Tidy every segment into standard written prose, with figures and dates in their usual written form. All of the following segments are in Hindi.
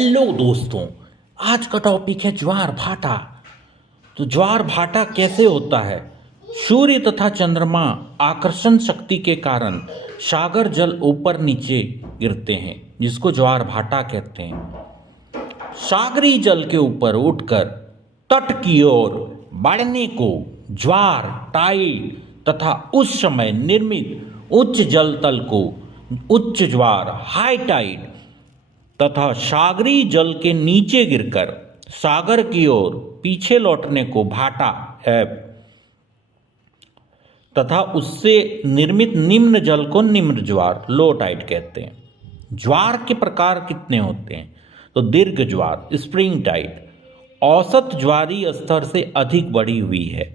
हेलो दोस्तों, आज का टॉपिक है ज्वार भाटा। तो ज्वार भाटा कैसे होता है? सूर्य तथा चंद्रमा आकर्षण शक्ति के कारण सागर जल ऊपर नीचे गिरते हैं, जिसको ज्वार भाटा कहते हैं। सागरी जल के ऊपर उठकर तट की ओर बढ़ने को ज्वार टाइड तथा उस समय निर्मित उच्च जल तल को उच्च ज्वार हाई टाइड तथा सागरी जल के नीचे गिरकर सागर की ओर पीछे लौटने को भाटा है तथा उससे निर्मित निम्न जल को निम्न ज्वार लो टाइड कहते हैं। ज्वार के प्रकार कितने होते हैं? तो दीर्घ ज्वार स्प्रिंग टाइड औसत ज्वारी स्तर से अधिक बढ़ी हुई है।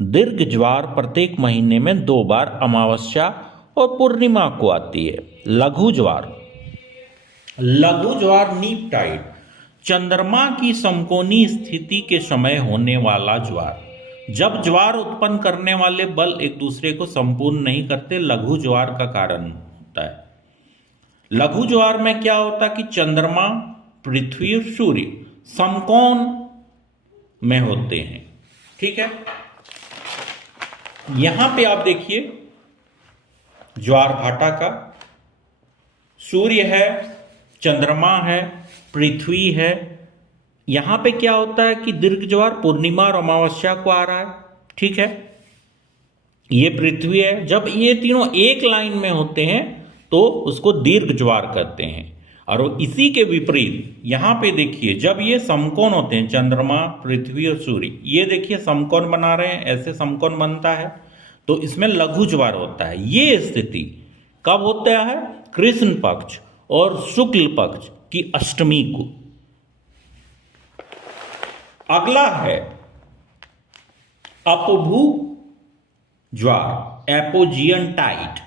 दीर्घ ज्वार प्रत्येक महीने में 2 बार अमावस्या और पूर्णिमा को आती है। लघु ज्वार नीप टाइड चंद्रमा की समकोणीय स्थिति के समय होने वाला ज्वार। जब ज्वार उत्पन्न करने वाले बल एक दूसरे को संपूर्ण नहीं करते, लघु ज्वार का कारण होता है। लघु ज्वार में क्या होता है कि चंद्रमा, पृथ्वी और सूर्य समकोण में होते हैं। ठीक है, यहां पे आप देखिए ज्वार भाटा का सूर्य है, चंद्रमा है, पृथ्वी है। यहां पे क्या होता है कि दीर्घ ज्वार पूर्णिमा और अमावस्या को आ रहा है। ठीक है, ये पृथ्वी है। जब ये तीनों एक लाइन में होते हैं तो उसको दीर्घ ज्वार कहते हैं। और इसी के विपरीत यहां पे देखिए, जब ये समकोण होते हैं, चंद्रमा, पृथ्वी और सूर्य, ये देखिए समकोण बना रहे हैं, ऐसे समकोण बनता है, तो इसमें लघु ज्वार होता है। ये स्थिति कब होता है? कृष्ण पक्ष और शुक्ल पक्ष की अष्टमी को। अगला है अपभू ज्वार एपोजियन टाइड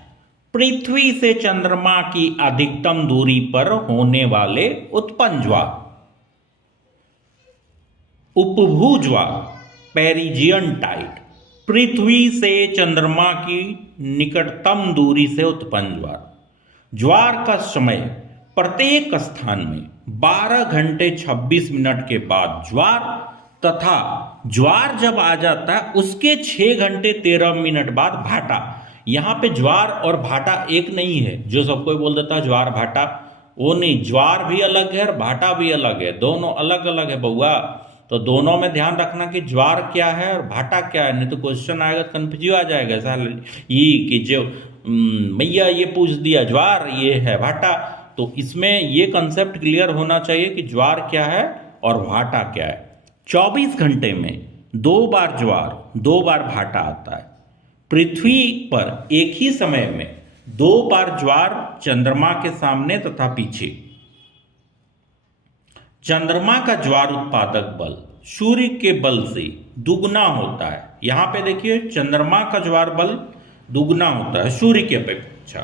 पृथ्वी से चंद्रमा की अधिकतम दूरी पर होने वाले उत्पन्न ज्वार। उपभू ज्वार पेरिजियन टाइड पृथ्वी से चंद्रमा की निकटतम दूरी से उत्पन्न ज्वार। ज्वार का समय प्रत्येक स्थान में 12 घंटे 26 मिनट के बाद ज्वार तथा ज्वार जब आ जाता है उसके 6 घंटे 13 मिनट बाद भाटा। यहां पे ज्वार और भाटा एक नहीं है। जो सब कोई बोल देता है ज्वार भाटा, वो नहीं। ज्वार भी अलग है और भाटा भी अलग है, दोनों अलग अलग है बउआ। तो दोनों में ध्यान रखना कि ज्वार क्या है और भाटा क्या है, नहीं तो क्वेश्चन आएगा कंफ्यूज आ जाएगा साल ये कि जो भैया ये पूछ दिया ज्वार, ये है भाटा। तो इसमें ये कंसेप्ट क्लियर होना चाहिए कि ज्वार क्या है और भाटा क्या है। 24 घंटे में 2 बार ज्वार 2 बार भाटा आता है। पृथ्वी पर एक ही समय में 2 बार ज्वार चंद्रमा के सामने तथा पीछे। चंद्रमा का ज्वार उत्पादक बल सूर्य के बल से दुगना होता है। यहां पे देखिए चंद्रमा का ज्वार बल दुगना होता है सूर्य की अपेक्षा।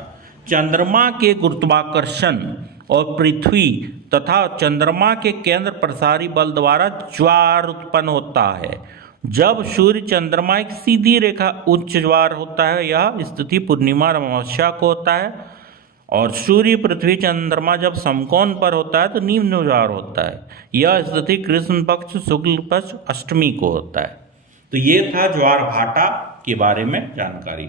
चंद्रमा के गुरुत्वाकर्षण और पृथ्वी तथा चंद्रमा के केंद्र प्रसारी बल द्वारा ज्वार उत्पन्न होता है। जब सूर्य चंद्रमा एक सीधी रेखा उच्च ज्वार होता है, यह स्थिति पूर्णिमा और अमावस्या को होता है। और सूर्य, पृथ्वी, चंद्रमा जब समकोण पर होता है तो निम्न ज्वार होता है। यह स्थिति कृष्ण पक्ष, शुक्ल पक्ष, अष्टमी को होता है। तो ये था ज्वार भाटा के बारे में जानकारी।